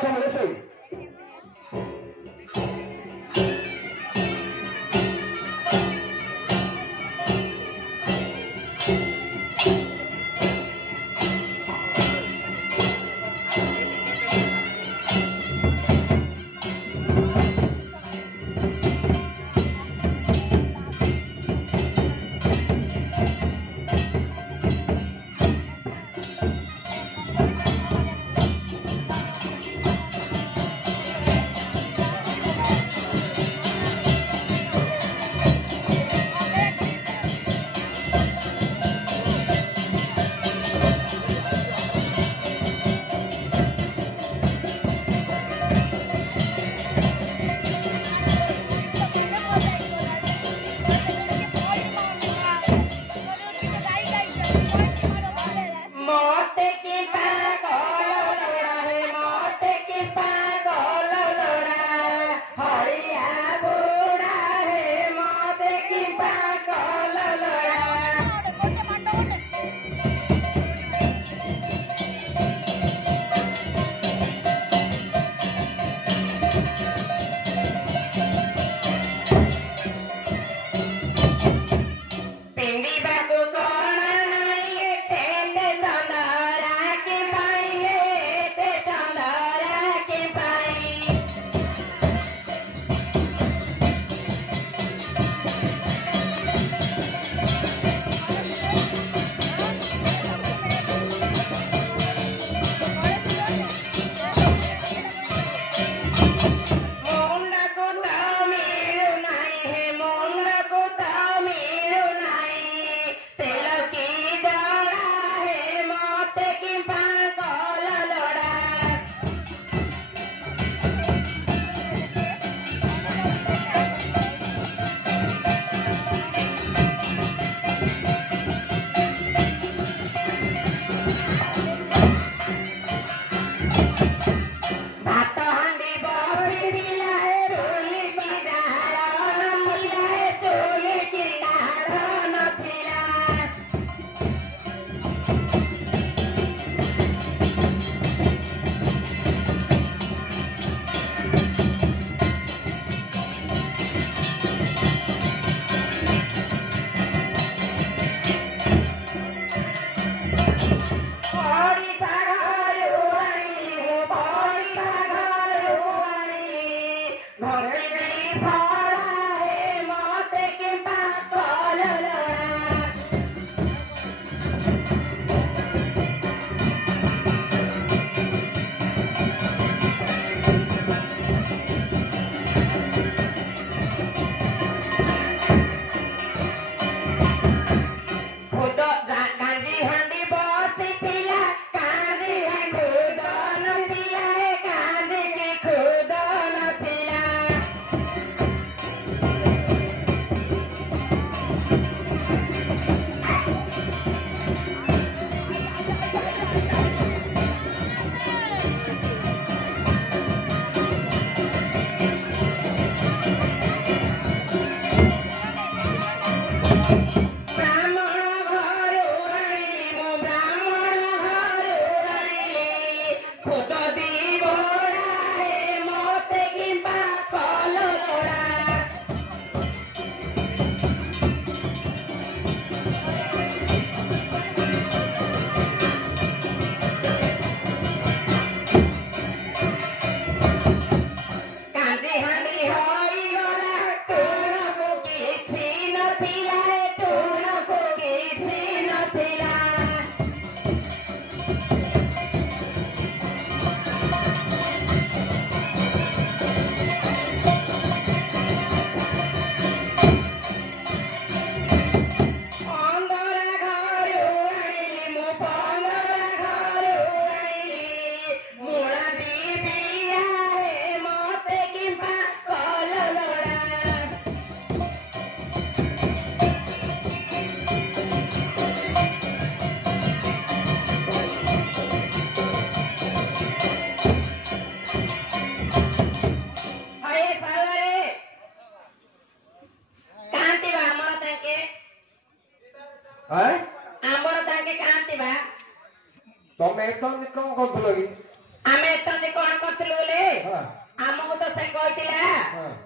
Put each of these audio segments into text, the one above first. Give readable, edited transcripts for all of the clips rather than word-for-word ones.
sama esoy.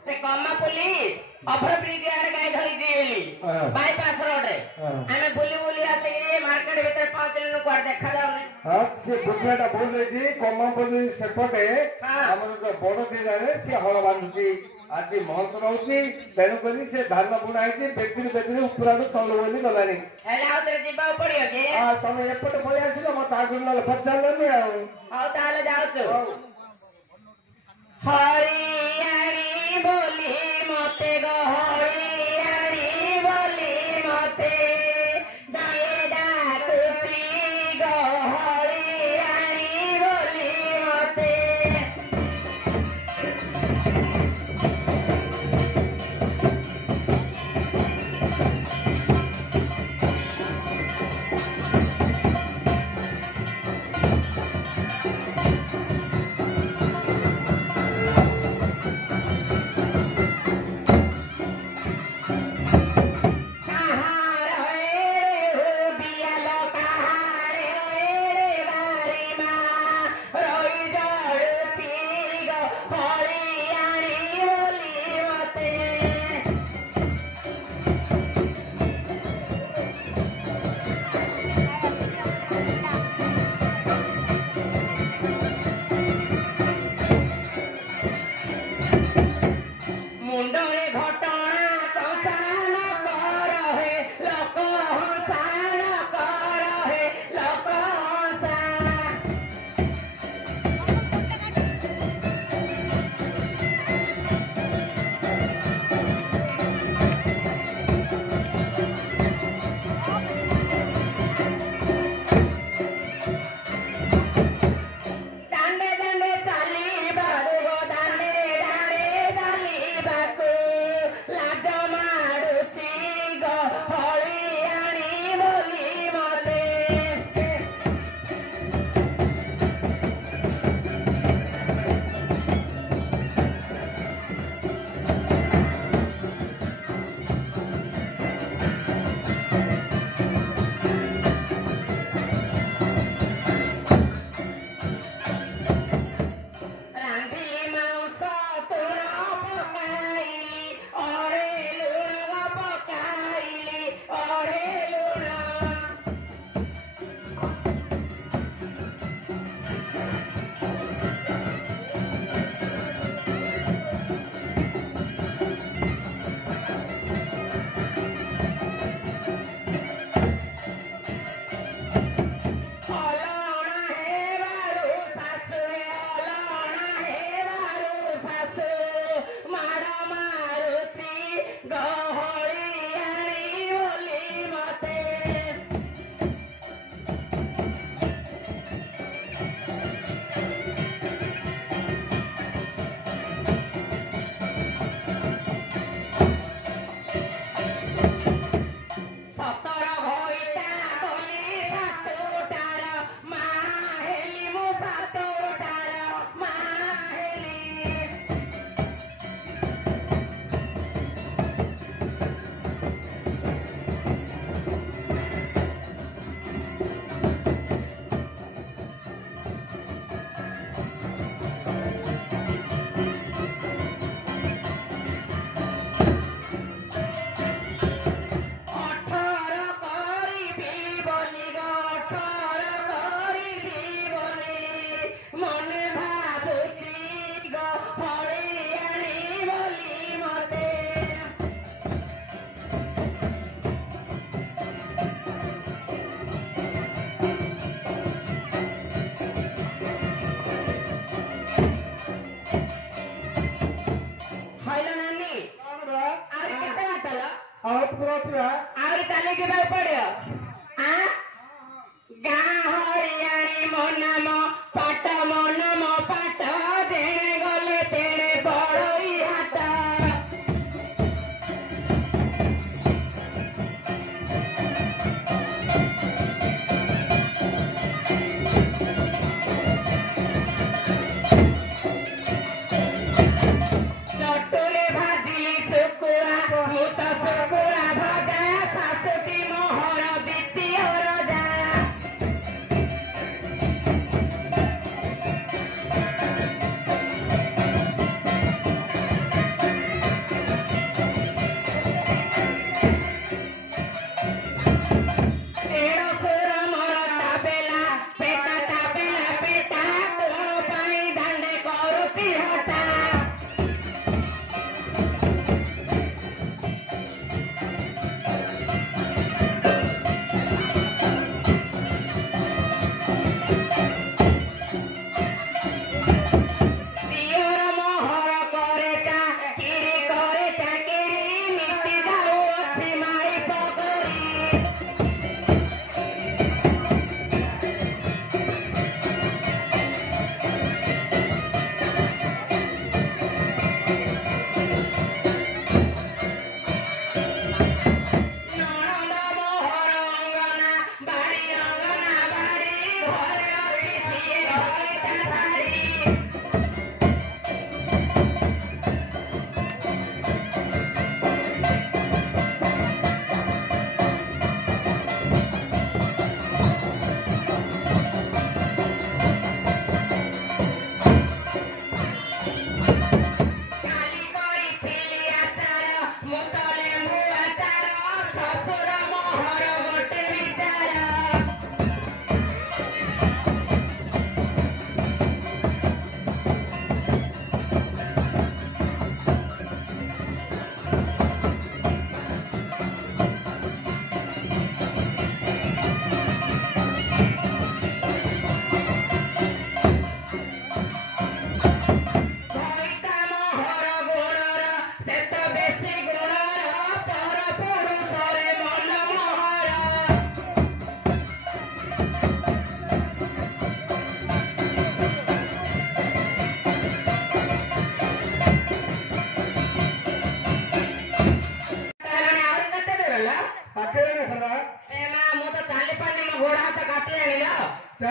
से कम्मा पुली अभर bridge आड़े गाय धरी दिएली बाईपास रोड रे आमे बुली बुली आसे मार्केट भीतर पहुंचले को देखा जाउनी हां से बुझाटा बोल रही थी कम्मा पुली सेपटे हमर जो बड़ दिगारे से हळ बांधुची आज महत्व रहउची तेनु करी से धान बुणा है बेकरी बेकरी उपराडू तळ बोली गलानी हेला उतरे जीवा पड़ियो के हां तमे एपटे पळी आसिलो मत आगुरला फजालनी आ हां ताले जाउछु हरियाणी बोली मते गो हरियाणी बोली मते दाए डाकुची गो हरियाणी बोली मते आउरी चले के भाई पड़ियो हां गा हरियाणी मोनम पाट मोनम पाट देणे गले तेणे बड़ई हाट चटुरे भाजी सुकुआ मुत सुकुआ भजा सासुटी मोह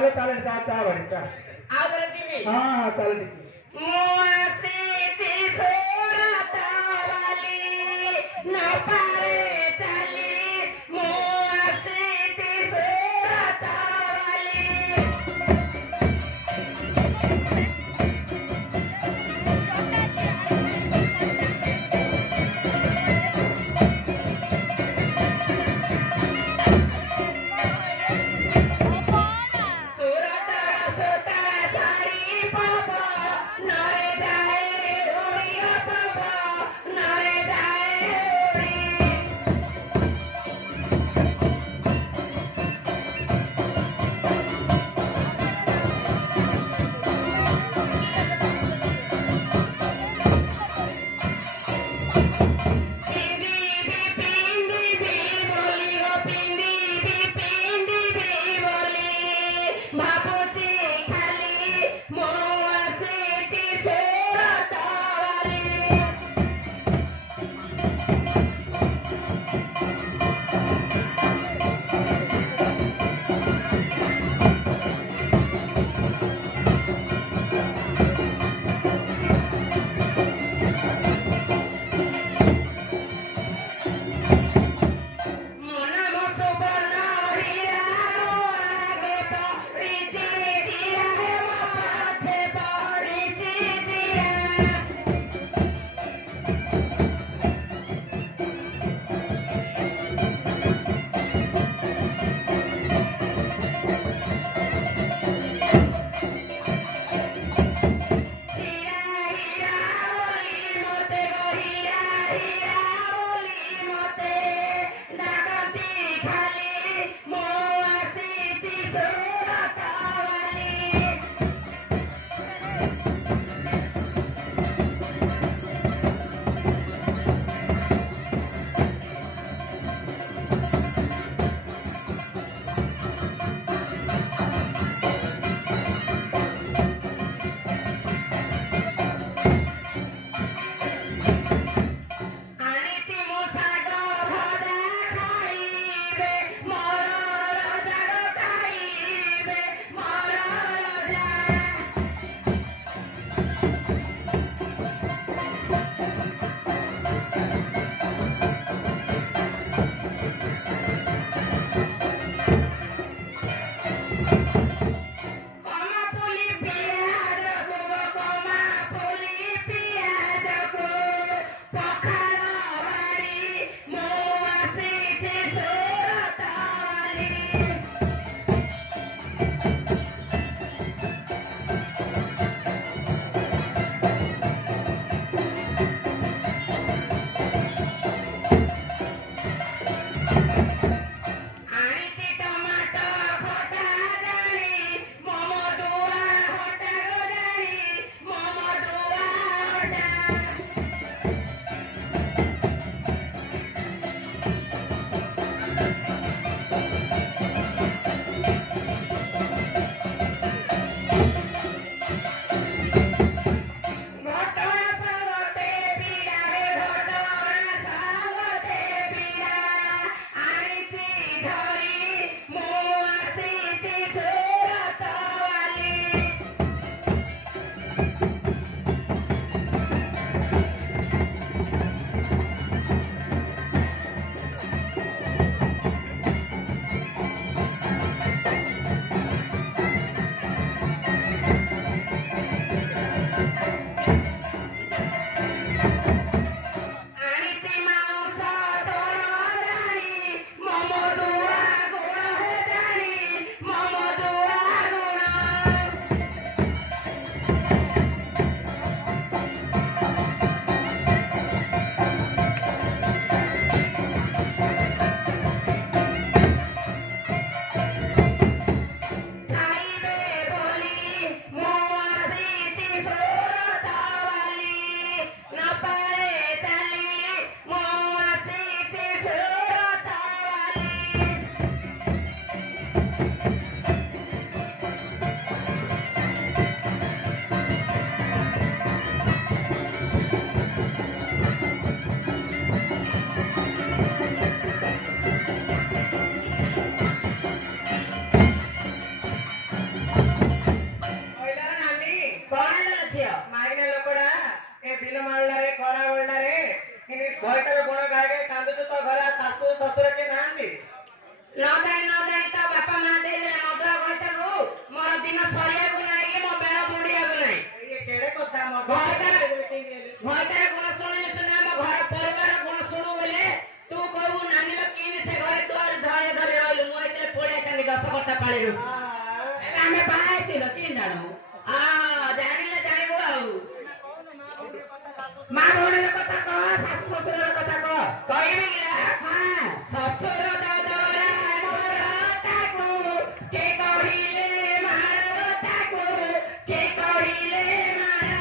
ଚାଲେ ଚାଲେ ଚା ଚା ବାଡ଼ି ଚା ଆଉ ଥରେ ଯିବି ହଁ ହଁ ଚାଲେ ଟିକେ ମୁଁ ଆସିଛି ସୁରତ ବାଲି ନ ପାରେ ଚାଲି ମୁଁ ଆସିଛି ସୁରତ ବାଲି ସୁରତ ସୁତା ସାରି ପବ ନରେ ଯାଏ ଉଡ଼ିଅ ପବ ନରେ ଯାଏ ଉଡ଼ି ପିନ୍ଦିବି ବୋଲି ଓ ପିନ୍ଦିବି ବୋଲି ଭାବୁଛି ଖାଲି ମୁଁ ଆସିଛି ଦିନ ମାରିଲାରେ ଖରା ବେଳାରେ କିନ୍ତୁ ଘରଟାରେ ଗୁଣ ଗାଈ କାନ୍ଦୁଛୁ ତ ଘରେ ଶାଶୁ ଶ୍ୱଶୁର କିଏ ନାହାନ୍ତି ନ ଜାଣି ତ ବାପା ମା ଦେଇଦେଲେ ମଧୁଆ ଘରଟାକୁ ମୋର ଦିନ ସରିବାକୁ ନାହିଁ କି ମୋ ବେଳ ବୁଡିବାକୁ ନାହିଁ ଇଏ କେଡେ କଥା ଘରଟାରେ ଗୁଣ ଶୁଣିଲେ ଶୁଣିଲେ ଆମ ଘର ପରିବାର ଗୁଣ ଶୁଣୁ ବୋଲେ ତୁ କହିବୁ ନାନୀ କିନି ସେ ଘରେ ତୁ ଧରି ଧରି ରହିଲୁ ମୁଁ ଏଥିରେ ପଳେଇ ଟାଙ୍ଗି 10 ବର୍ଷ ପାଳିରୁ ଆମେ ବାହା ହେଇଥିଲ କିଏ ଜାଣୁ ଜାଣିଲେ ଜାଣିବୁ ଆଉ ମା ଭଉଣୀର କଥା କହ ଶାଶୁ ଶ୍ୱଶୁରର କଥା କହ କହିବି ଶ୍ୱଶୁର ଦାଦରା ତାକୁ କେ କହିଲେ ମାର ତାକୁ କେ କହିଲେ ମାର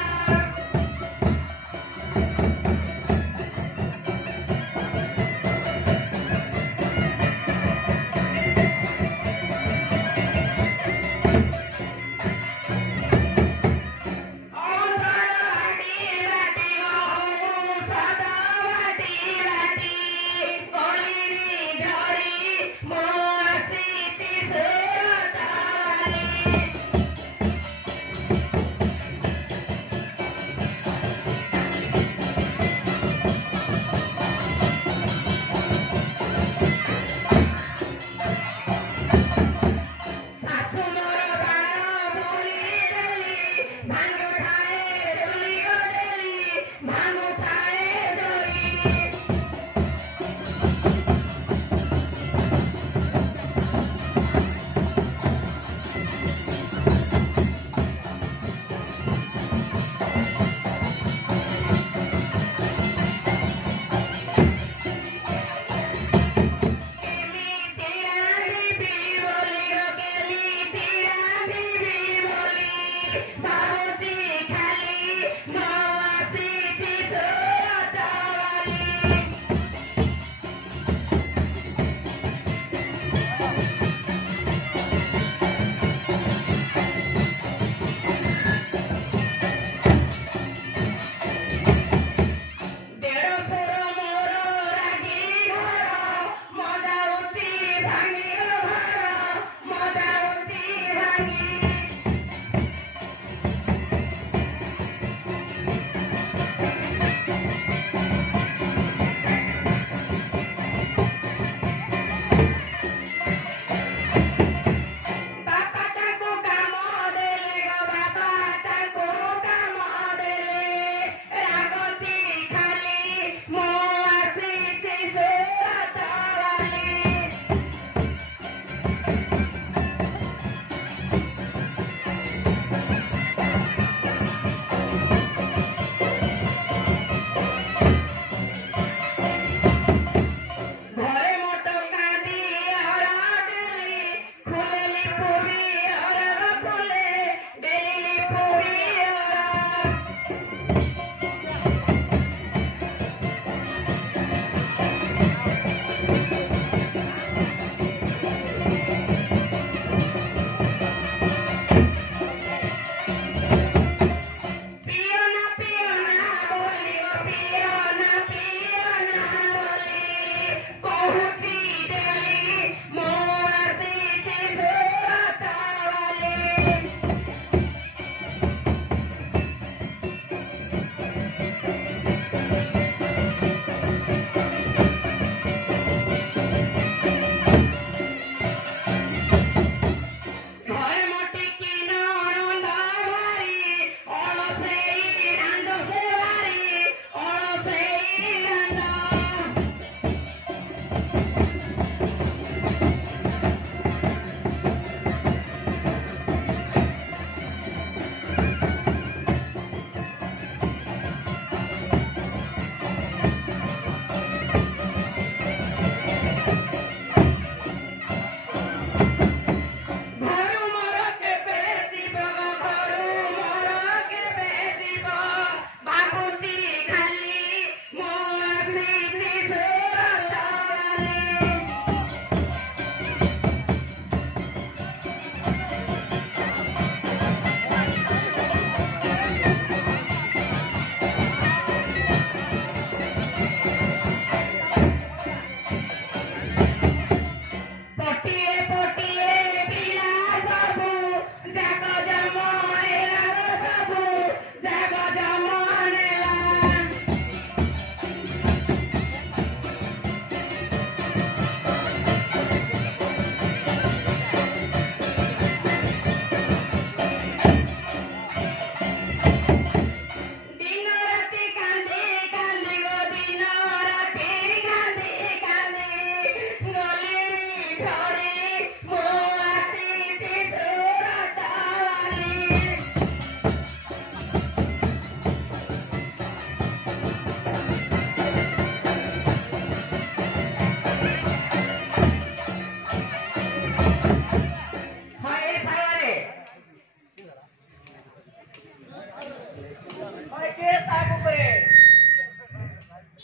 কে সাইকো করে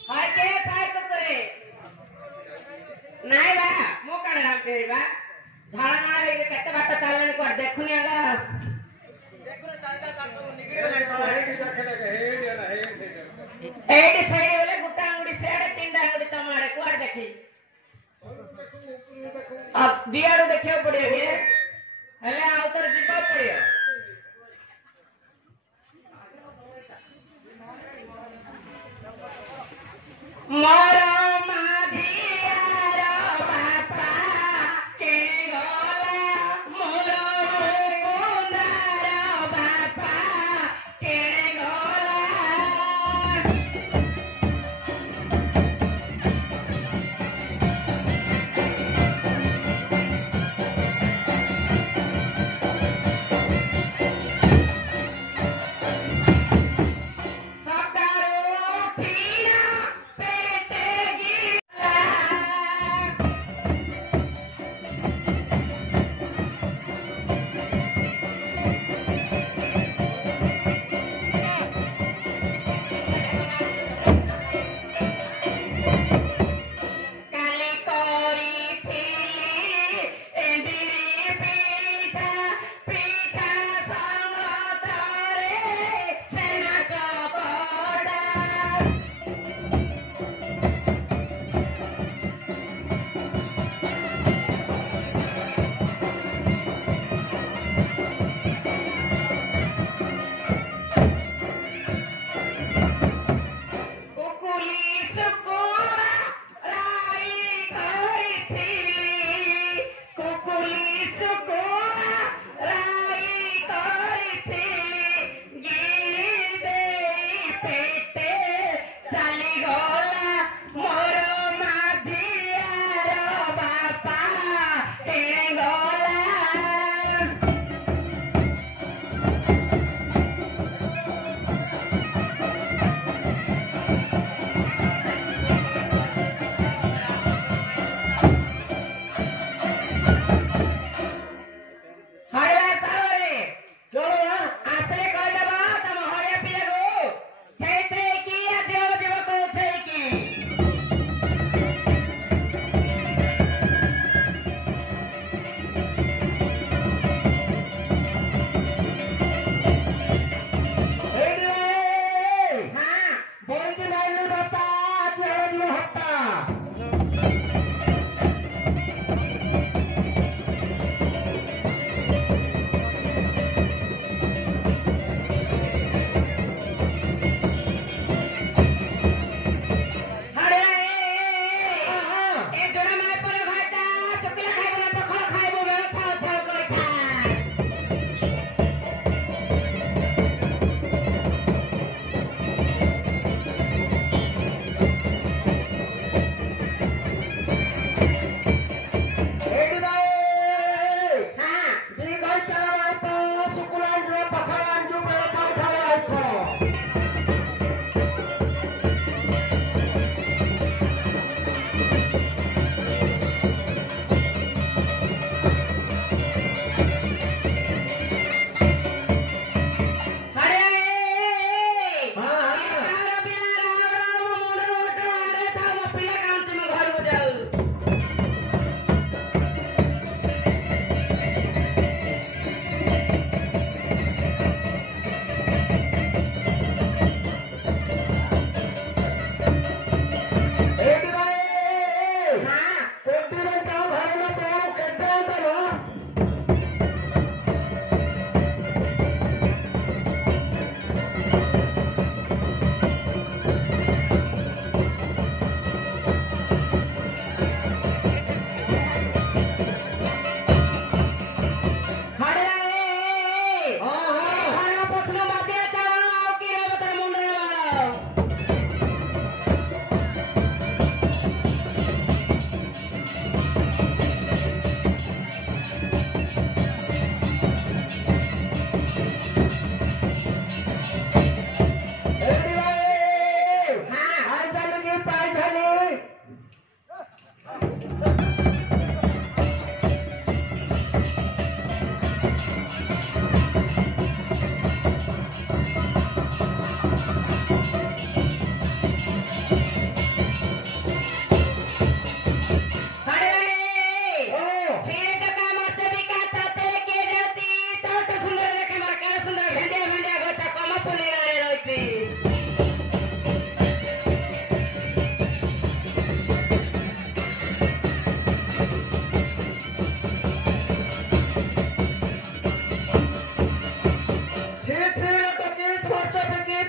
হাই কে সাইকো করে নাই বা মো কানে রাখতে বা ঝাড়া না রে কেতে বাট চালনে কর দেখুনি আলা দেখুন চালটা তার সব নিগড়ে এইটি সাইডে বলে গুটা আঙ্গুড়ি সেড়ে তিনটা আঙ্গুড়ি তোমারে কোয়ার দেখি अब दियारो देखियो पड़ेगे हेले आउतर दीपा पड़ियो मोरो माधियारो बापा के गोला मोरो कुंदारो बापा के गोला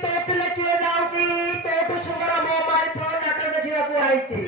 ତୋଥିଲେ କିଏ ଯାଉଛି ତୋଠୁ ସୁନ୍ଦର ମୋ ମାଇ ଫଳ ନାଟକ ଦେଖିବାକୁ ଆଇଛି।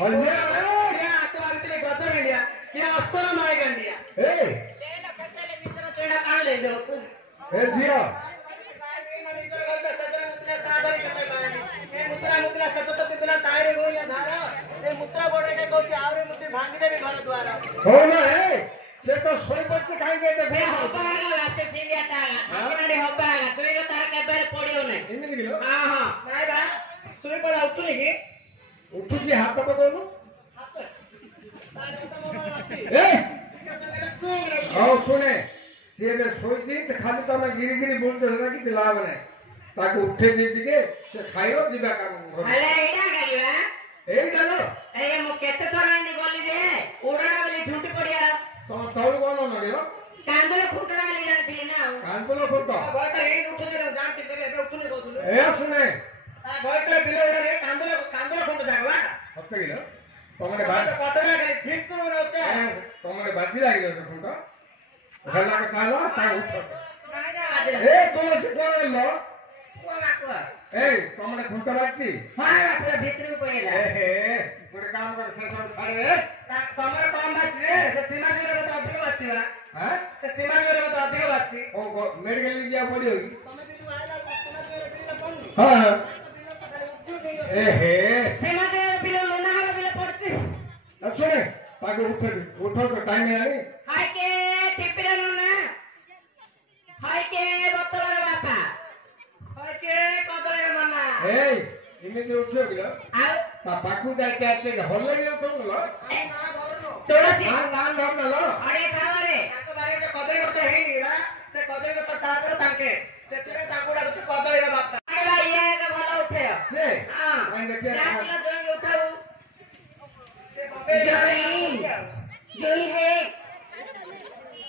हल्दिया या तो आरती गजर इंडिया कि अस्तर माय गंडिया ए ले लो कचले मित्र चोड़ा काढ ले दो तू ए जिया हो ना ए से तो सोई पड़ছে काई के देखो एमिति किलो उठुची हात पकड़नु ए आओ सुने से ने सोईती त खाली तो मैं गिरी गिरी बोलते ना कि लाभ नहीं ताको उठे दे दिके से खाइरो दिबा काम ए डालो तो तौल कोन न गेलो कानपुलो फोटो ए सुने हत्ते किलो तमने बात तमने बाजी लागी तो फोटो घरला के खाला ता उठ ए तो से कोन लो ए तमने फोटो बाजी ए हे गोटे काम कर से सब छाड़े रे हां ओ मेडिकल लिया पड़ी होगी हां ए हे सुने ताके उठ तो टाइम है ए इमिति उठियो किलो ता पाकू जाय के आते हल लगे तो लो नाम धर लो से मैं देखिए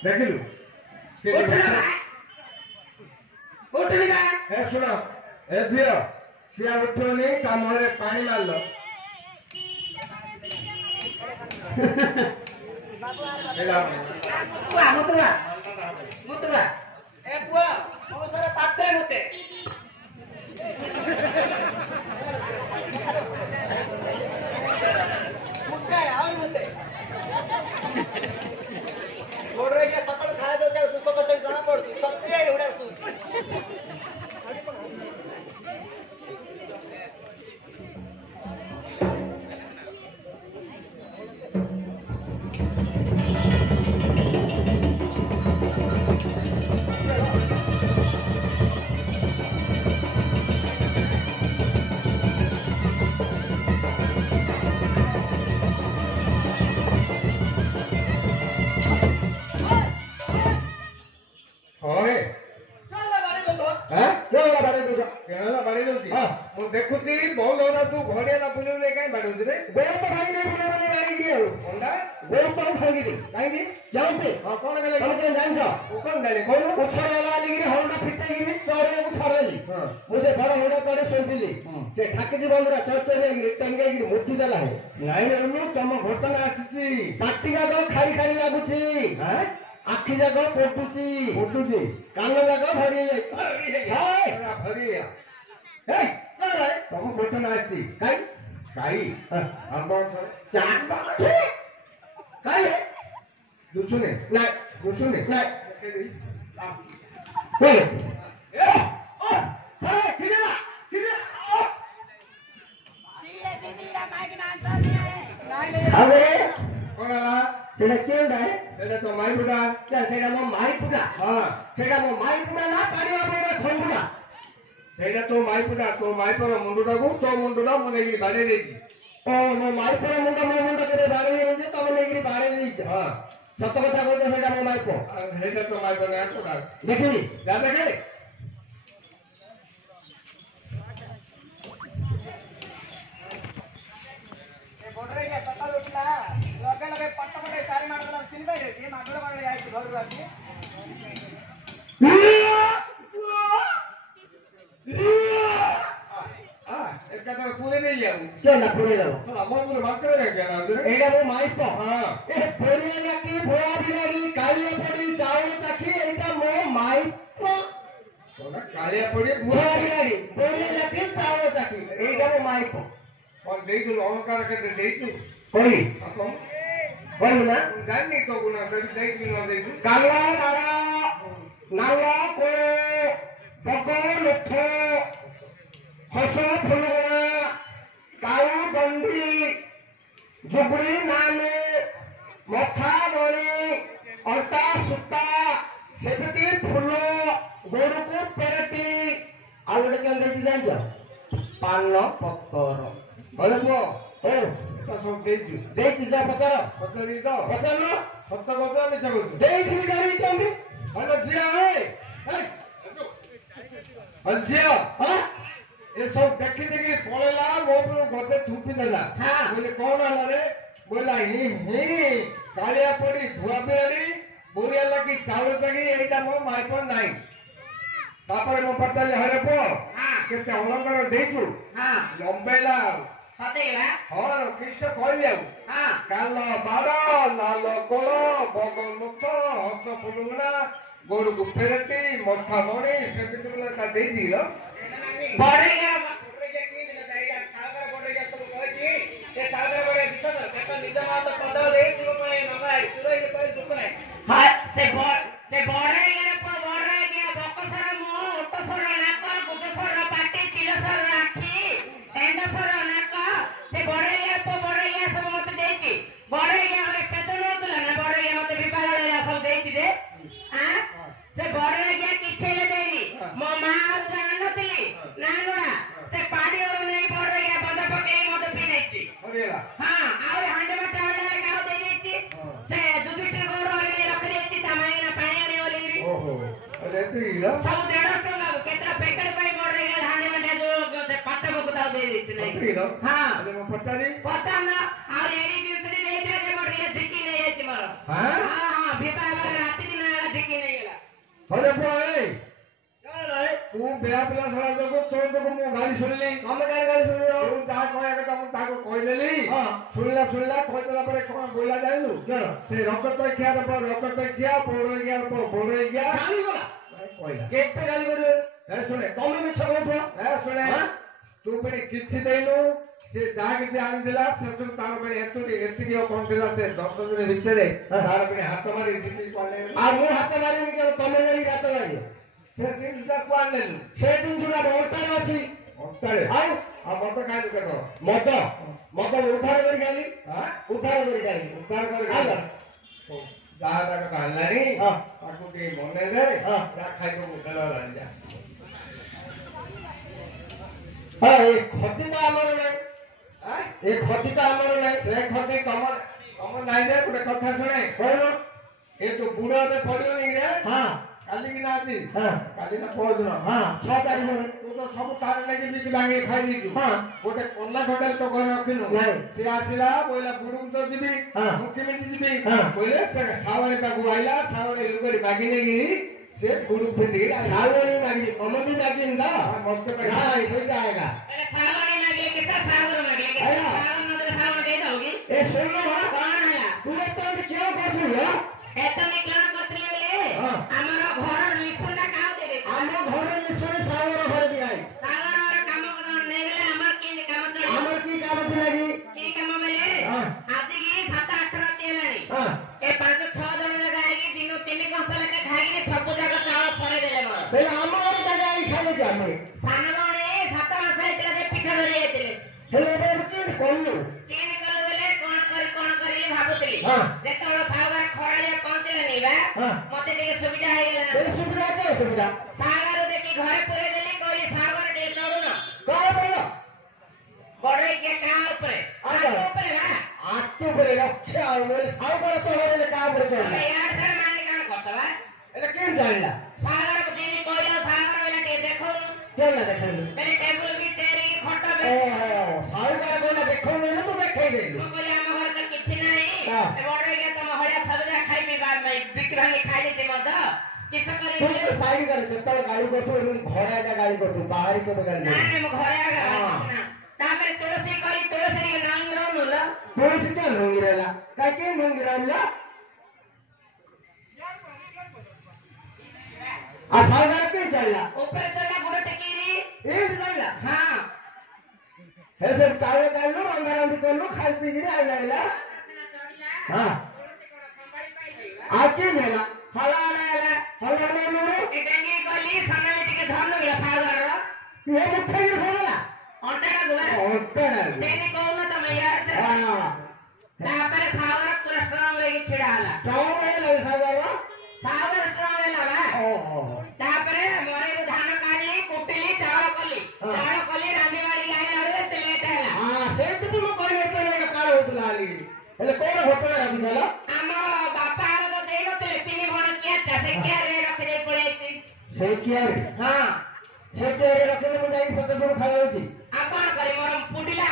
देखिलु से ए सुनो ए धियो सिया उठोनी काम रे पानी मार लो एला सकाळ खाया जाऊ दुःख कष्ट जणा पडतो सत्य एवढ्या तू देखुती बहुत होना तू घरे ना बुले ले काई बाडू रे गोल तो भांगी दे बुले वाले बाड़ी दियो होंडा गोल तो भांगी दे काई दी जाऊ पे हां कोन गेले कोन जान जा ओ कोन जाने कोन उछर वाला लिगिरी होंडा फिटे गिरी चोरे को छाड़ली हां मुझे बड़ होंडा तोड़े सोई दिली जे ठाके जी बंदरा चोरे गिरी टंगे गिरी मुठी देला है नाई नु तम घटना आसीची पाटी जागो खाई खाई लागुची हां आखी जागो पोटुची कान जागो भरी जाई हाय भरी हे तम घटना आसी काई काई आंबा चाट बाटे काई दुसुने ना बोल ए ओ चले सीधा अबे कोणाला सेडा केवडा आहे सेडा तो माई बुडा त्या सेडा मो माई बुडा हां सेडा मो माई बुडा ना पाडीवा बुडा खंबुडा सेडा तो माई बुडा तो माई पर मुंडुडा को तो मुंडुडा मने गिरी बाडे देजी ओ मो माई पर मुंडा मो मुंडा करे बाडे देजी तो मने गिरी बाडे देजी हां सत कथा कहतो सेडा मो माई को सेडा तो माई पर ना कोडा देखिबी जा देखे सकाळ उठला लगे लगे पट्ट पट्टे सारी माडला चिनबाई रे माडला माडला यायची घर राती एकदा पुणे नाही जाऊ क्यों ना पुणे जाऊ आपण पुणे मागचं रे क्या ना एडा वो माइक पो हां ए पोरिया लागी भोया बिलागी कालिया पडी चावल चाखी एटा मो माइक पो सोना कालिया पडी भोया बिलागी पोरिया लागी चावल चाखी एडा वो माइक पो କଣ ଦେଇଛୁ ଅଳଙ୍କାର କେତେ ଦେଇଛୁ କହି ଆପଣ କହିବୁ ନା ଜାଣିନି ତ ଗୁଣା ଦେଇଛୁ ନ ଦେଇଛୁ କାଲ ନାଳ ନାଳ କୋଳ ପଗ ଲୁଠ ହସ ଫୁଲଗୁଣା କାଉ ଦଣ୍ଡି ଜୁଗୁଳି ନାମେ ମଥା ମଣି ଅଣ୍ଟା ସୂତା ସେମିତି ଫୁଲ ଗୋରୁକୁ ପେରଟି ଆଉ ଗୋଟେ କେମିତି ଦେଇଛି ଜାଣିଛ ପାନ ପତର ଭଲ ପୁଅ ଓ ତ ସବୁ ଦେଇଛୁ ଦେଇଛି ଯା ପଚାର ପଚାରି ତ ପଚାରୁନ ସତ କଥା ମିଛ କରୁଛୁ ଦେଇଥିବି ଜାଣିଛନ୍ତି ହ୍ୟାଲୋ ଝିଅ ହେ ହ୍ୟାଲୋ ଝିଅ ହଁ ଏସବୁ ଦେଖି ଦେଖି ପଳେଇଲା ମୋ ଉପରେ ଗଦେ ଥୁପି ଦେଲା ହଁ। ବୋଇଲେ କଣ ହେଲା ରେ ବୋଇଲା କାଳିଆ ପଡି ଧୁଆ ପିଆଳି ବୁଢିଆ ଲାଗି ଚାଉଳ ଚାକି ଏଇଟା ମୋ ମାଇପ ନାହିଁ ତାପରେ ମୁଁ ପଚାରିଲି ହରେ ପୁଅ ହଁ କେତେ ଅଳଙ୍କାର ଦେଇଛୁ ହଁ ଲମ୍ବେଇଲା ଆଉ ସତେଇଲା ହଁ କିସ କହିଲି ଆଉ ହଁ କାଲ ବାଡ଼ ନାଲ କୋଳ ବଗ ମୁଖ ହସ ଫୁଲୁଗୁଣା ଗୋରୁକୁ ଫେରଟି ମଥା ମଣି ସେମିତି ବୋଲେ ତା ଦେଇଛି ଲୋ ବଢେଇଆ ବଢେଇଆ କି ଦିନ ଯାଇଆ ସାଗର ବଢେଇଆ ସବୁ କହିଛି ସେ ସାଗର ବଢେଇଆ ବିଷୟ କେତ ନିଜ ମାତ ପଦ ଦେଇ ଶିବ ପାଇଁ ନଗାଇ ସୁରଇ ପାଇଁ ଦୁଃଖ ନାହିଁ ହଁ ସେ ବଢେଇଆ ବକସର ମୁହ ଓଟସର ନାକ ଗୁଦସର ପାଟି ଚିଲସର ଆଖି ଏଣ୍ଡସର ନାକ ସେ ବଢେଇଆ ସବୁ ମତେ ଦେଇଛି ବଢେଇଆ ଗୋଟେ ପେଦ ନଉଥିଲା ନା ବଢେଇଆ ମତେ ବିବାହ ସବୁ ଦେଇଛି ଯେ ସେ ବଢେଇଆ କିଛି ହେଲେ ଦେଇନି ମୋ ମା ଆଉ ଜାଣିନଥିଲି ନା ଗୁଡା ସେ ପାଣି ଓରୁ ନେଇ ବଢେଇଆ ବନ୍ଦ ପକେଇ ମତେ ପିଇ ନେଇଛି ହରିଲା ହଁ ଆଉ ହାଣ୍ଡେ ମାଟା ହାଣ୍ଡେ ଗାଉ ଦେଇ ଦେଇଛି ସେ ଦୁଦିଟା ଗୌଡ଼ ଆଣି ରଖି ଦେଇଛି ତା ମାଇନା ପାଣି ଆଣି ଓଲିରି ଓହୋ ଏତିକି ଲୋ ସବୁ 150 ଟଙ୍କା କେତେ ପ୍ୟାକେଟ ପାଇଁ ବଢେଇଆ ହାଣ୍ଡେ ମାଟା ଯୋଉ ସେ ପାଟ ବକୁ ତାଉ ଦେଇ ଦେଇଛି ଏତିକି ଲୋ ନାଇଁ ହଁ ହେଲେ ମୁଁ ପଚାରି ପଚାର ଆଉ ଏଇ ବିଉତରି ଦେଇଥିଲା ଯେ ବଢେଇଆ ଝିକି ନେଇ ଯାଇଛି ମୋର ହଁ ହଁ ବିବାହ ରାତି ଦିନ ଝିକି ନେଇଗଲା ହରେ ପୁଅ ଏ କଣ ରେ ତୁ ବେଆ ପିଲା ଶଳା ଯୋଗୁ ତୋ ଯୋଗୁ ମୁଁ ଗାଳି ଶୁଣିଲି ତମେ କାହିଁ ଗାଳି ଶୁଣିବ ତୁ ଯାହା କହିବା କଥା ମୁଁ ତାକୁ କହିଦେଲି ହଁ। ଶୁଣିଲା କହିଦେଲା ପରେ କଣ ବୋଇଲା ଜାଣିଲୁ କଣ ସେ ରକତ ଖିଆ ରକତ ଖିଆ ପୌଡ ଖିଆ ପୌଡ ଖିଆ ଜାଣିଗଲା କହିଲା କେତେ ଗାଳି କରିବେ ଏ ଶୁଣେ ତମେ ମିଛ କହୁଛ ଏ ଶୁଣେ ହଁ? ତୁ ପୁଣି କିଛି ଦେଇନୁ ସେ ଯାହା କିଛି ଆଣିଥିଲା ସେ ସବୁ ତାର ପାଇଁ ଏତିକି କଣ ଥିଲା ସେ 10 ଦିନ ଭିତରେ ତାର ପାଇଁ ହାତ ମାରି ସେତିକି କଣ ଆଉ ମୁଁ ହାତ ମାରିନି କେବଳ ତମେ ନେଇ ହାତ ମାରିବ ସେ ଜିନିଷଟା କୁଆଡେ ନେଲୁ ସେ ଜିନିଷଟା ମୋଟାରେ ଅଛି ଅଣ୍ଟାରେ ଆଉ ମଦ ଖାଇଲୁ କେତେ ମଦ ମଦ ଉଦ୍ଧାର କରି ଖାଇଲି ହଁ ଉଦ୍ଧାର କରି ଖାଇଲି ଉଦ୍ଧାର କରି ଆଇଲା। ଯାହା ତା କଥା ହେଲାଣି ହଁ। ତାକୁ ଟିକେ ମନେଇ ଦେ ହଁ। ଯାହା ଖାଇବାକୁ ଦେଲା ହେଲାଣି ଯା ହଁ ଏ ଖଟି ତ ଆମର ନାହିଁ ଏ ଖଟି ତ ଆମର ନାହିଁ ସେ ଖଟି ତମର ନାଇଁ ରେ ଗୋଟେ କଥା ଶୁଣେ କହିଲ ଏ ତୁ ବୁଢ ଏବେ ପଡିବନି ରେ ହଁ କାଲି କି ନା ଆଜି ହଁ କାଲି ନା ପରଦିନ ହଁ 6 ତାରିଖରେ ତୁ ତ ସବୁ ତାର ଲାଗି ବିକି ଭାଙ୍ଗି ଖାଇ ଦେଇଛୁ ହଁ ଗୋଟେ କଲା ହୋଟେଲ ତ ଘରେ ରଖିନୁ ନାଇଁ। ସେ ଆସିଲା କହିଲା ବୁଢୁକୁ ତ ଯିବି ହଁ। ମୁଁ କେମିତି ଯିବି ହଁ। କହିଲେ ସେ ସାୱଳି ପାଖକୁ ଆଇଲା ସାୱଳି ଲୁଗରି ମାଗି ନେଇକି ସେ ବୁଢୁ ଫେଟିକି ସାଉଳି ମାଗି କମତି ମାଗିନି ତ ମତେ ନାଇଁ ସେଇଟା ଆଏଗା अरे सावन में लगे के सावन में लगे के आया। सावन में सावन दे दोगी ଏ ଶୁଣ कौन है ତୁ ଏତେ କିଏ କରୁଛୁ एतो ने कौन करतले बोले हाँ। हमरो घर निसुंडा काउ दे दे ଆମ ଘରେ ନିଶ୍ଚୟ ସାଉର ଘରେ ଦିଆଇ सावन और काम को ने गले हमर की काम चले ଆମର କି କାମ ଥିଲା की काम मेले हाँ। आज की 7-8 रात हेलानी ହଁ ए 5-6 जन लगाई दिन 3 कसा लेके खाई सब जगह चावल सरे देले मोर ହେଲେ ଆମ ଘରେ ଜାଗା ଏଇ ଖାଇଲେ କି ଆମେ सानबणे 7 मास हेतले जे पिठा धरि हेतले ହେଲେ ଏବେ କେମିତି କଲୁ केने कल बोले कोन करी भाबुतली हाँ। जेतोळ सागर खराया पहुंचले नी बा हाँ। मते टिके सुविधा हे गेला ହେଲେ ସୁବିଧା କେ ସୁବିଧା सागर देखि घरे पुरे देली कोली सागर टे नडुन କଣ କହିଲ बड़े के का ऊपर आजा। आटो ऊपर ना ଆଟୁ ଉପରେ ରକ୍ଷା ଆଉ ବୋଲେ ସାଉକାର ସହରରେ କାହା ଉପରେ अरे ଚଳିଲା यार सर माने कान करतबा ହେଲେ କେମିତି ଜାଣିଲା सागर को दिनी कोइला सागर वाला टे देखो କେମିତି ଦେଖେଇଲୁ मेरे टेबल की चेयर की खट पे ଓହୋ ସାଉକାର କହିଲା ଦେଖଉନୁ ହେଲେ ତୁ ଦେଖେଇ ଦେଲୁ ମୁଁ କହିଲି ଆମ ଘରେ ତ କିଛି ନାହିଁ ହଁ। ଏ ବଡ କି ତମ ହଳିଆ ସବୁଜା ଖାଇବି ବା ବିକ୍ରି ଭାଙ୍ଗି ଖାଇଦେଇଛି ମଦ କିସ ତୁ କରିବି ଟିକେ ସାଇଡ କରେ ଯେତେବେଳେ ଗାଳି କରୁଥିବୁ ଏମିତି ଘରେ ଆଗା ଗାଳି କରୁଥିବୁ ବାହାରି କେବେ ଗାଳି ନାଇଁ କରୁଥିବୁ ନାଇଁ ମୁଁ ଘରେ ଆଗ ହଁ। ନା ତାପରେ ତୁଳସୀ କରି ତୁଳସୀ ଟିକେ ନଇଁ ରହୁନୁ ଲୋ ତୁଳସୀ କିଏ ଭଙ୍ଗି ରହିଲା କାହିଁକି ଭଙ୍ଗି ରହିଲା ଆଉ ସାଉକାର କେମିତି ଜାଣିଲା ଉପରେ ଚଲା ବୁଢ ଟେକିରି ଏମିତି ଜାଣିଲା ହଁ हे सब चावल काढलो रंगा रंगी करलो खाई पी गिरी आइला बेला हां आके मेला हला हला हला हला नो एटेंगे गली सामने टिके धरलो या सागर ये मुठे ये होला अंटेडा दुआ ओटड़ा सेनी कोउन त मैया से हां तापर सागर पूरा स्ट्रांग लेके छिड़ा हला चावल ले सागर सागर स्ट्रांग ले लावा ओहो तापर मोरे धान काढली कुटली चावल कली चावल कली रांदीवाडी आइ लड़े ते लेट हला हां से तो मो करे तो ले काळ होतला आली हेले कोण घटना आबी झाला आम बापा तो देनो ते तिनी भण किया से क्या रे रख दे पड़े से किया हां से के रखले मु जाई सत सब खाइ होची आ कोन करी मोर पुडिला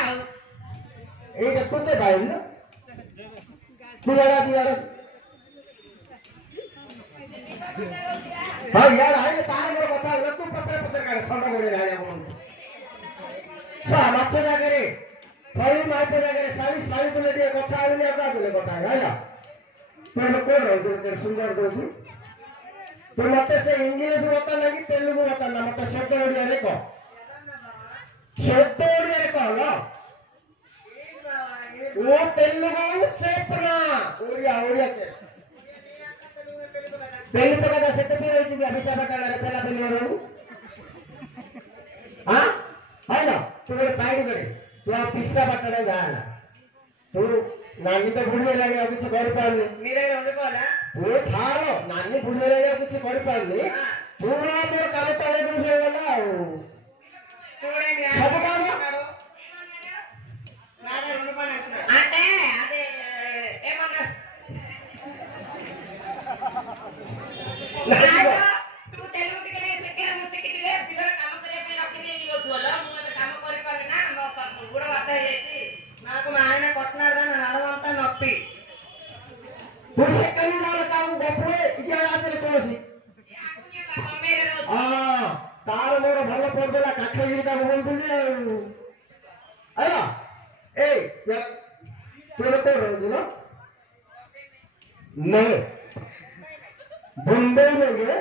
ए जे कुते बाइल न कुलाला दिया हां यार आइले तार मोर कथा होला तू पत्र पत्र काढ संडा गोडे राजा बोल सा माछे जागे फळी मापे जागे साली साली तुले दिए कथा आइले आका तुले कथा आइला पण कोण रहू ते सुंदर दोजू तो मते से इंग्लिश बता नहीं तेलुगु बता ना मते शब्द ओडिया रे को शब्द ओडिया रे को ला वो तेलुगु चेपना ओडिया ओडिया के तेलुगु का सेट भी रही थी अभिषेक का पहला पहले रो हां है ना तू बड़े पाइड करे तू पिस्सा बटड़ा जाला तू नानी तो बुढ़ी लगे अब कुछ कर पाले मीरे होने कोला वो थालो नानी बुढ़ी लगे कुछ कर पाले पूरा मोर काम तळे गुसे वाला छोड़े न्याय सब काम करो नारे रुन पण आटे अरे ए मन तू तेलुगु टिके सिके मुझसे किते बिगर काम करे पे रखी दे लियो तू ला मु काम करे पाले ना म बुढ़ा बात है जी నాకు మా ఆయన కొట్టినాడు కానీ నడవంతా నొప్పి पुरुष कनी वाला काम गपुए इया आते कोसी तार मोर भलो पड़देला काखई का बोलथुली आया ए तोरे को रोज ना नहीं बॉम्बे में गए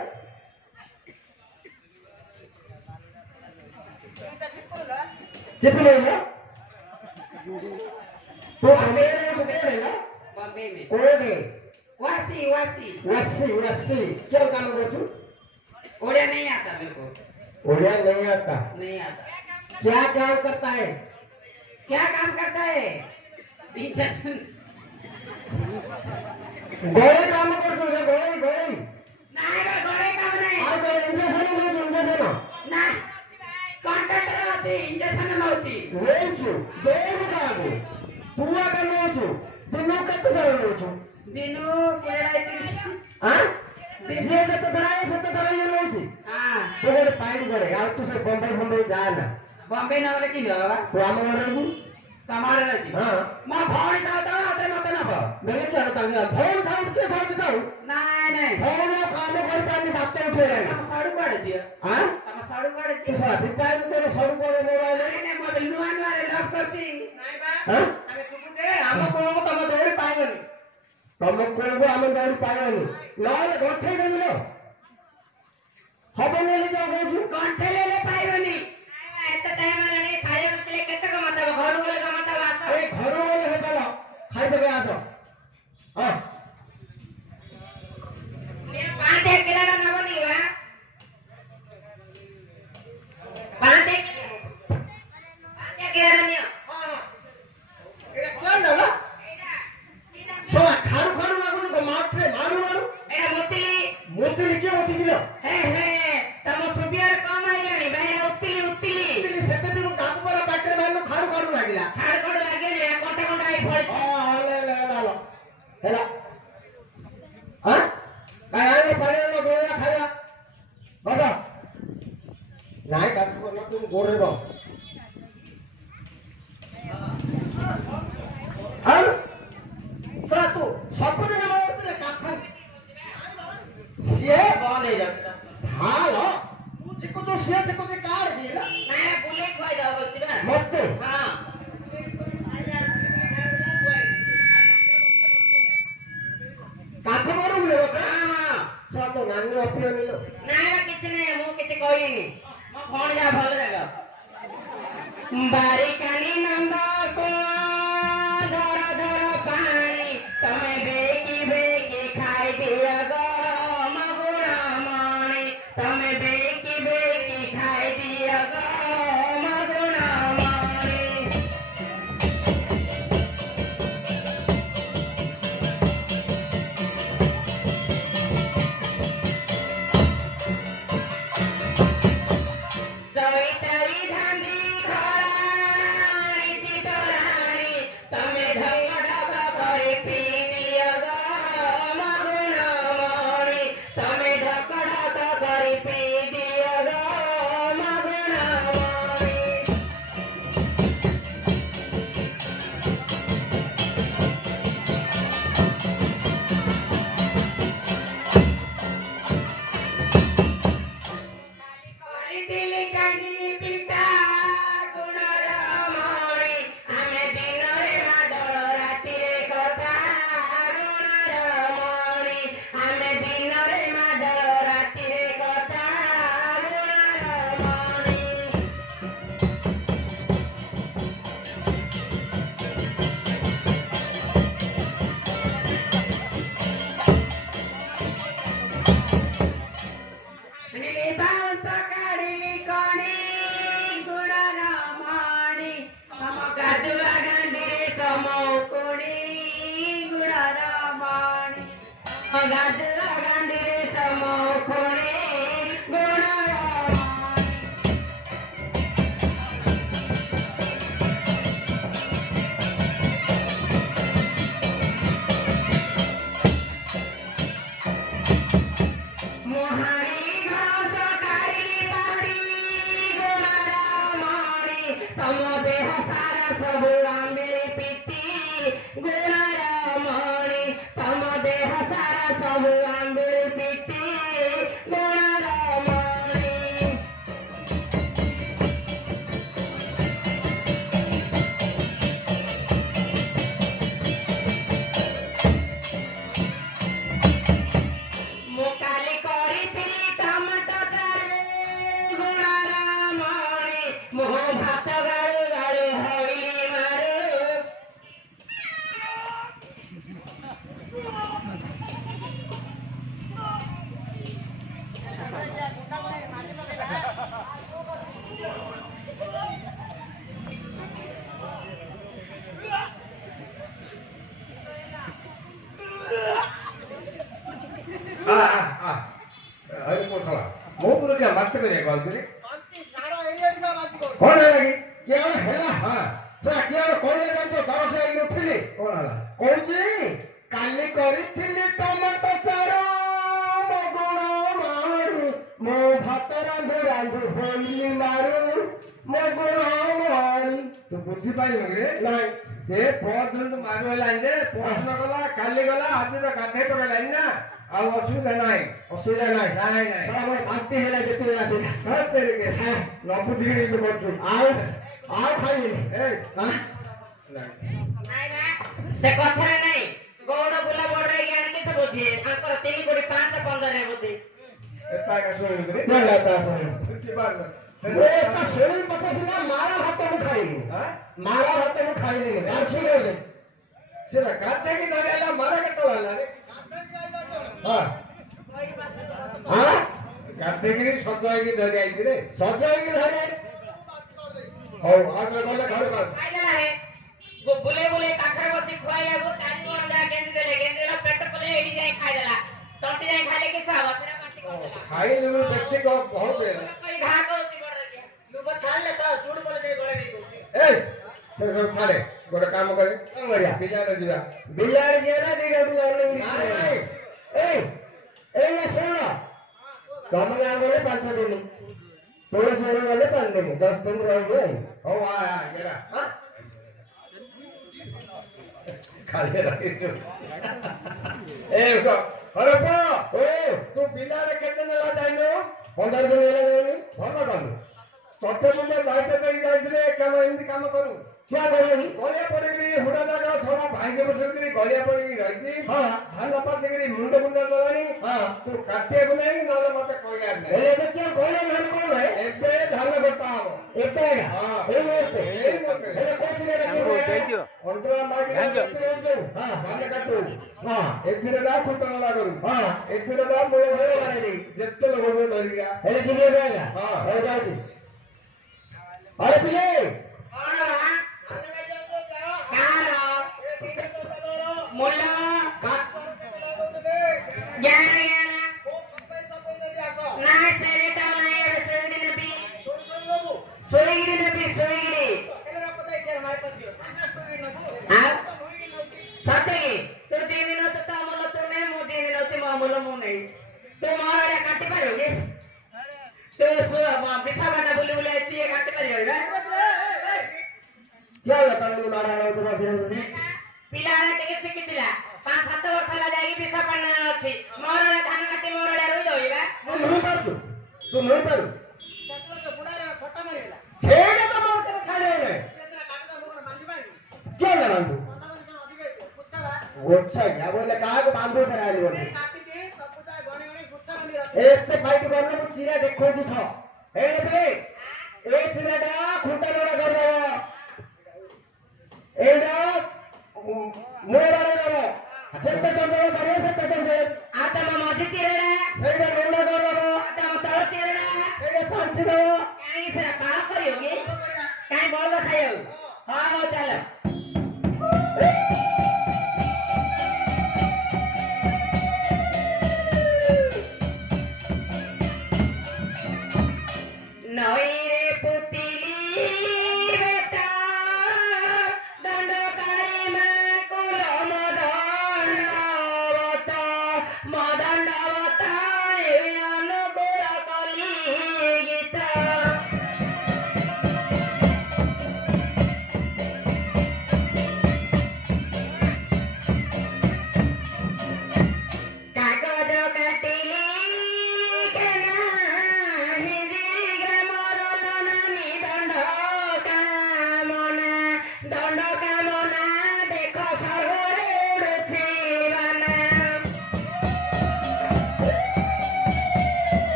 चिपले ना तो बॉम्बे में बॉम्बे में कोडे वासी वासी वस्सी वस्सी क्या काम करतू ओडिया नहीं आता मेरे को ओडिया नहीं आता नहीं आता क्या काम करता है क्या काम करता है इंजेक्शन गोळे काम करतो रे गोळे गोळे नाही रे गोळे काम नाही आ तो इंजेक्शन ना कॉन्ट्रॅक्टर ଅଛି इंजेक्शन ନଉଛି रोजू देव कागो तू आका रोजू दिनो केते सारा रोजू दिनो 20 हां जे जते धराए सते धराए रोजू हां तो रे पाइड करे आ तू से बॉम्बे बॉम्बे जा ना बॉम्बे न बोले कि लो तो हम रोजू कमाल रहती हां मैं भौणी का तो आते मत ना बा मेरे क्या तांगा फोन साउंड के साउंड जाऊ नहीं नहीं फोन काम कर पानी बात उठे रे हम साडू काढे दियो हां हम साडू काढे तू दियो सा दीपाय तो सरू करे मोबाइल नहीं नहीं मोबाइल नुआ नुआ रे लव करची नहीं बा हां ଆମେ ସୁବୁତେ ଆମ କୋଳକୁ ତମ ଦୌଡ଼ି ପାଇବନି ତମ କୋଳକୁ ଆମେ ଦୌଡ଼ି ପାଇବାନି ନହେଲେ ଗଠେଇ ଦେବିଲୋ ହବ ନେଲେ ଯାଉ କହୁଛୁ କଣ୍ଠେ ଲେଲେ ପାଇବନି ଏତେ ଟାଇମ ହେଲାଣି ଖାଇବା ନଥିଲେ କେତେ କମାତା ଘରୁ ଗଲେ କମାତା ଆସ ଏ ଘରୁ ଗଲେ ହେବଲ ଖାଇଦେବେ ଆସ ହଁ ପାଞ୍ଚ କିଲୋଟା ନବନି ବା ପାଞ୍ଚ କିଲୋଟା ନିଅ ଏଟା କଣ ନବ ଶୋଆ ଖାରୁ ଖାରୁ ଲାଗୁନି ତ ମାଠରେ ମାରୁ ମାରୁ ଏଟା ମୁତିଲି ମୁତିଲି କିଏ ଉଠିଯିବ ହେ ହେ ତମ ସୁବିଆରେ କମ ଆଇଲାଣି ଭାଇ ଉତିଲି ଉତିଲି ମୁତିଲି ସେତେ ଦିନ କାବୁ ପରା ପାଟିରେ ବାହାରିଲୁ ଖାରୁ ଖାରୁ ଲାଗିଲା ଖାଡ଼ ଖଡ଼ ଲାଗିଲେ କଣ୍ଟା କଣ୍ଟା ହେଇ ପଡିଛି ହେଲା ହେଲା ହଁ କାଇଁ ଆଇଲେ ପାଣି ଆଣିଲ ଗୋଳିଆ ଖାଇବା ବସ ନାଇଁ କାକୁ କରନା ତୁ ଗୋଡ଼ରେ ରହ ଆଉ ଶୁଣ ତୁ ସବୁଦିନ ମୋର କାଖ ସିଏ ବନ୍ଦ ହେଇଯାଉଛି ହାଲୋ ତୁ ଶିଖୁଛୁ ସିଏ ଶିଖୁଛି କାହାର କି ହେଲା ନାଇଁ ବୁଲେଇ ଖୁଆଇ ଦବ ବଲଛି ବା ମତେ ହଁ କାଠ ମାରୁ ବୁଲେଇବ କା ହଁ ହଁ ଶୁଣ ତୋ ନାନୀ ଅପିଲ ନିଲ ନାଇଁ ବା କିଛି ନାହିଁ ମୁଁ କିଛି କହିନି ମୋ ଭଉଣୀ ଯାହା ଭଲ ଜାଗ ବାରି କାନି ଗାଜର ଗାଣ୍ଡିରେ ଚମକରେ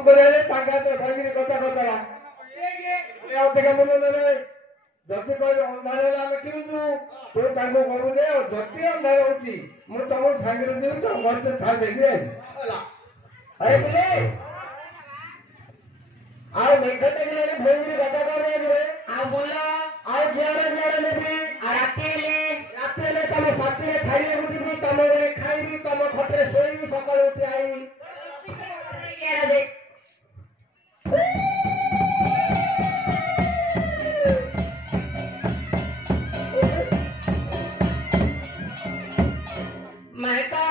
କଣ କରିବା ତାଙ୍କ ହାତରେ ଭାଙ୍ଗିକି କଥା କରିଦେବା ଅଧିକା ମୂଲ୍ୟ ନେବେ ଯଦି କହିବେ ଅନ୍ଧାର ହେଲେ ଆମେ କିଣୁଛୁ ତୁ ତାଙ୍କୁ କହିବୁ ଯେ ଯଦି ଅନ୍ଧାର ହଉଛି ମୁଁ ତମ ସାଙ୍ଗରେ ଯିବି ତମ ଘରେ ଛାଡ଼ି ଦେଇକି ଆଇବି ଆରେ ପିଲେ ଆଉ ମେଘ ଦେଖିଲେ ଭୋଜିରେ କଥା କରିବେ ଆଉ ବୁଲ ଆଉ ଯିଆଡେ ନେବି ଆଉ ରାତି ହେଲେ ତମ ସାଥିରେ ଛାଡ଼ିବାକୁ ଯିବି ତମ ବେଳେ ଖାଇବି ତମ ଖଟରେ ଶୋଇବି ସକାଳୁ ଉଠି ଆଇବି ଇଆଡେ ଦେଖ मैं तो